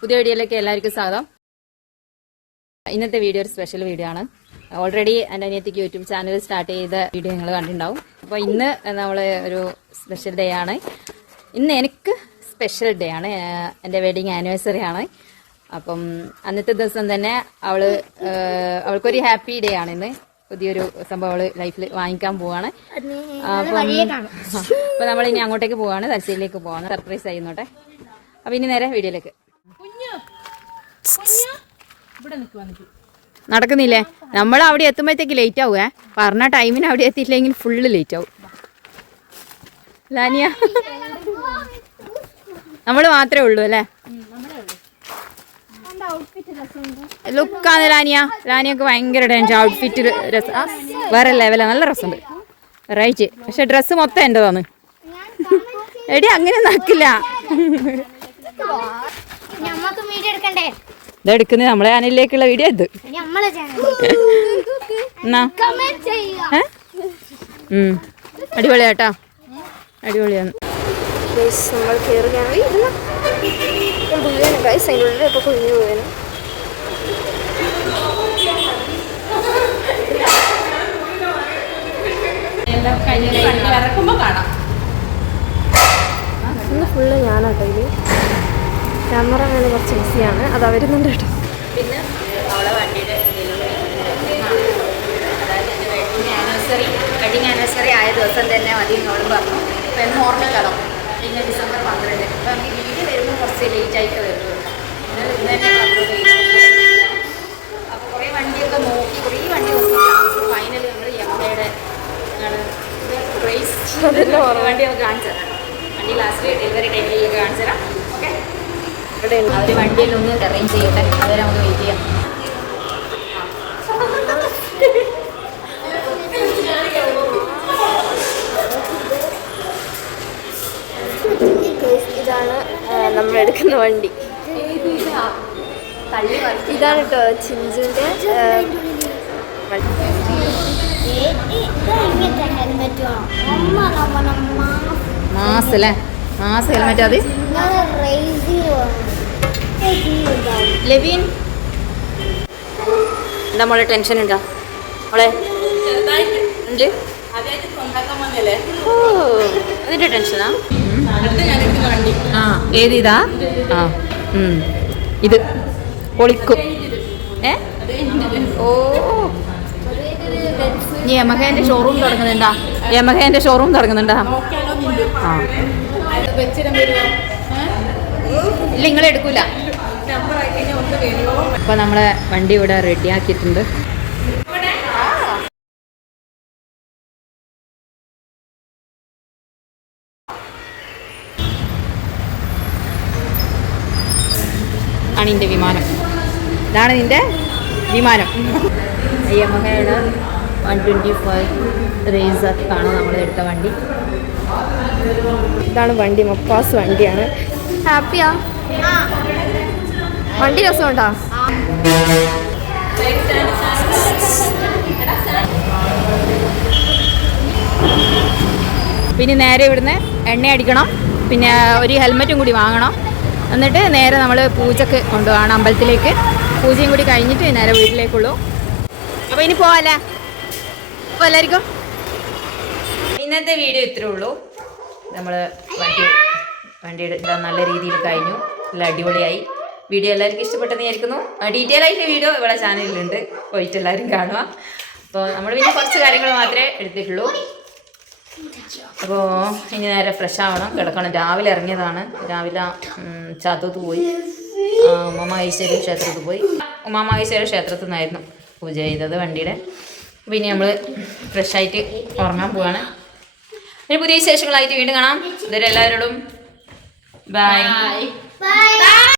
പുതിയ വീഡിയോയിലേക്ക് എല്ലാവർക്കും സ്വാഗതം. ഇന്നത്തെ വീഡിയോ ഒരു സ്പെഷ്യൽ വീഡിയോ ആണ്. ഓൾറെഡി എൻ്റെ അനിയത്തിക്ക് യൂട്യൂബ് ചാനൽ സ്റ്റാർട്ട് ചെയ്ത വീഡിയോ നിങ്ങൾ കണ്ടിട്ടുണ്ടാവും. അപ്പോൾ ഇന്ന് നമ്മൾ ഒരു സ്പെഷ്യൽ ഡേ ആണ്. ഇന്ന് എനിക്ക് സ്പെഷ്യൽ ഡേ ആണ്, എൻ്റെ വെഡിങ് ആനിവേഴ്സറി ആണ്. അപ്പം അന്നത്തെ ദിവസം തന്നെ അവൾക്കൊരു ഹാപ്പി ഡേ ആണ് ഇന്ന്. പുതിയൊരു സംഭവം അവള് ലൈഫിൽ വാങ്ങിക്കാൻ പോവാണ്. അപ്പൊ നമ്മൾ ഇനി അങ്ങോട്ടേക്ക് പോവാണ്, തലശ്ശേരിയിലേക്ക് പോവാണ്. സർപ്രൈസ് ചെയ്യുന്നോട്ടെ. അപ്പൊ ഇനി നേരെ വീഡിയോയിലേക്ക്. നടക്കുന്നില്ലേ? നമ്മൾ അവിടെ എത്തുമ്പോഴത്തേക്ക് ലേറ്റ് ആവുക. പറഞ്ഞ ടൈമിന് അവിടെ എത്തിയില്ലെങ്കിൽ ഫുള്ള് ലേറ്റ് ആവും. ലാനിയ നമ്മൾ മാത്രമേ ഉള്ളൂ അല്ലേ? ലുക്കാണ് ലാനിയൊക്കെ ഭയങ്കര ഡാൻസ്. ഔട്ട്ഫിറ്റ് രസം വേറെ ലെവല, നല്ല രസമുണ്ട്, റൈറ്റ്. പക്ഷെ ഡ്രസ്സ് മൊത്തം എൻ്റെതാണ്. എടി അങ്ങനെ നടക്കില്ല. ഇതെടുക്കുന്നത് നമ്മളെ ചാനലിലേക്കുള്ള വീഡിയോ. ഇത് എന്നാ അടിപൊളിയാട്ടോ, അടിപൊളിയാണ്. നമ്മൾ കയറുകയാണ്. ഇപ്പൊ കുഞ്ഞു പോകാനും ഇന്ന് ഫുള്ള് ഞാനാട്ടോ. ഇത് ക്യാമറ മേലെ കുറച്ച് ഈസിയാണ്, അത് വരുന്നുണ്ട് കേട്ടോ. പിന്നെ അവളെ വണ്ടിയുടെ വെഡിങ് ആനിവേഴ്സറി ആയ ദിവസം തന്നെ മതി എന്നോടും പറഞ്ഞു. ഇപ്പം എന്ന് ഓർമ്മിക്കണം, പിന്നെ ഡിസംബർ 12. അപ്പം നമുക്ക് വീട്ടിൽ വരുമ്പോൾ കുറച്ച് ലേറ്റായിട്ട് വരുള്ളൂ. ഇന്ന് തന്നെ അപ്പോൾ കുറേ വണ്ടിയൊക്കെ നോക്കി, കുറേ വണ്ടി നോക്കി. ലാസ്റ്റ് ഫൈനൽ നമ്മൾ യമഹയുടെ റേസ് വണ്ടി നമുക്ക് കാണിച്ചു തരാം. വണ്ടി ലാസ്റ്റ് ഡെലിവറി ടൈമിലേക്ക് കാണിച്ചു തരാം. ഓക്കെ, അവർ വണ്ടിയിലൊന്ന് അറേഞ്ച് ചെയ്യട്ടെ, അതുവരെ നമുക്ക് വെയിറ്റ് ചെയ്യാം. ഇതാണ് നമ്മൾ എടുക്കുന്ന വണ്ടി. ഇതാണ് കേട്ടോ ചിഞ്ചുവിൻ്റെ മാസ് അല്ലേ? Mass helmet. അത് ലെവിൻ എന്താ മോളെ ടെൻഷൻ ഉണ്ടോ മോളെ? ഉണ്ട്. ഓ, അതിന്റെ ടെൻഷനാ. ആ, ഏത് ഇതാ? ആ, ഇത് പൊളിക്കും. ഓ, നീ യമഹേന്റെ ഷോറൂം തുടങ്ങുന്നുണ്ടാ? യമഹേന്റെ ഷോറൂം തുടങ്ങുന്നുണ്ടാ? ആ, ഇല്ല, നിങ്ങളെടുക്കൂല. അപ്പൊ നമ്മളെ വണ്ടി ഇവിടെ റെഡിയാക്കിയിട്ടുണ്ട്. ആണ് നിന്റെ വിമാനം. ഇതാണ് നിന്റെ വിമാനം. യമഹയുടെ 125 റേസർ ആണ് നമ്മൾ എടുത്ത വണ്ടി. ഇതാണ് വണ്ടി, മപ്പാസ് വണ്ടിയാണ്. ഹാപ്പിയാ? വണ്ടി രസമുണ്ടോ? പിന്നെ നേരെ ഇവിടുന്ന് എണ്ണ അടിക്കണം, പിന്നെ ഒരു ഹെൽമെറ്റും കൂടി വാങ്ങണം. എന്നിട്ട് നേരെ നമ്മൾ പൂജക്ക് കൊണ്ടുപോകണം, അമ്പലത്തിലേക്ക്. പൂജയും കൂടി കഴിഞ്ഞിട്ട് നേരെ വീട്ടിലേക്കുള്ളൂ. അപ്പോൾ ഇനി പോവാല്ലേ? അപ്പോൾ എല്ലാവർക്കും ഇന്നത്തെ വീഡിയോ ഇത്രേ ഉള്ളൂ. നമ്മൾ വണ്ടിയുടെ നല്ല രീതിയിൽ കഴിഞ്ഞു, നല്ല അടിപൊളിയായി. വീഡിയോ എല്ലാവർക്കും ഇഷ്ടപ്പെട്ടെന്ന് വിചാരിക്കുന്നു. ഡീറ്റെയിൽ ആയിട്ട് വീഡിയോ ഇവിടെ ചാനലിലുണ്ട്, പോയിട്ട് എല്ലാവരും കാണുക. അപ്പോൾ നമ്മൾ പിന്നെ കുറച്ച് കാര്യങ്ങൾ മാത്രമേ എടുത്തിട്ടുള്ളൂ. അപ്പോൾ ഇനി നേരെ ഫ്രഷ് ആവണം, കിടക്കണം. രാവിലെ ഇറങ്ങിയതാണ്. രാവിലെ ചാത്തത്ത് പോയി, ഉമാമഹേശ്വരി ക്ഷേത്രത്തിൽ പോയി. ഉമാമഹേശ്വരി ക്ഷേത്രത്തിൽ നിന്നായിരുന്നു പൂജ ചെയ്തത് വണ്ടിയുടെ. പിന്നെ നമ്മൾ ഫ്രഷായിട്ട് ഉറങ്ങാൻ പോവാണ്. ഇനി പുതിയ വിശേഷങ്ങളായിട്ട് വീണ്ടും കാണാം. ഇതുവരെ എല്ലാവരോടും ബൈ.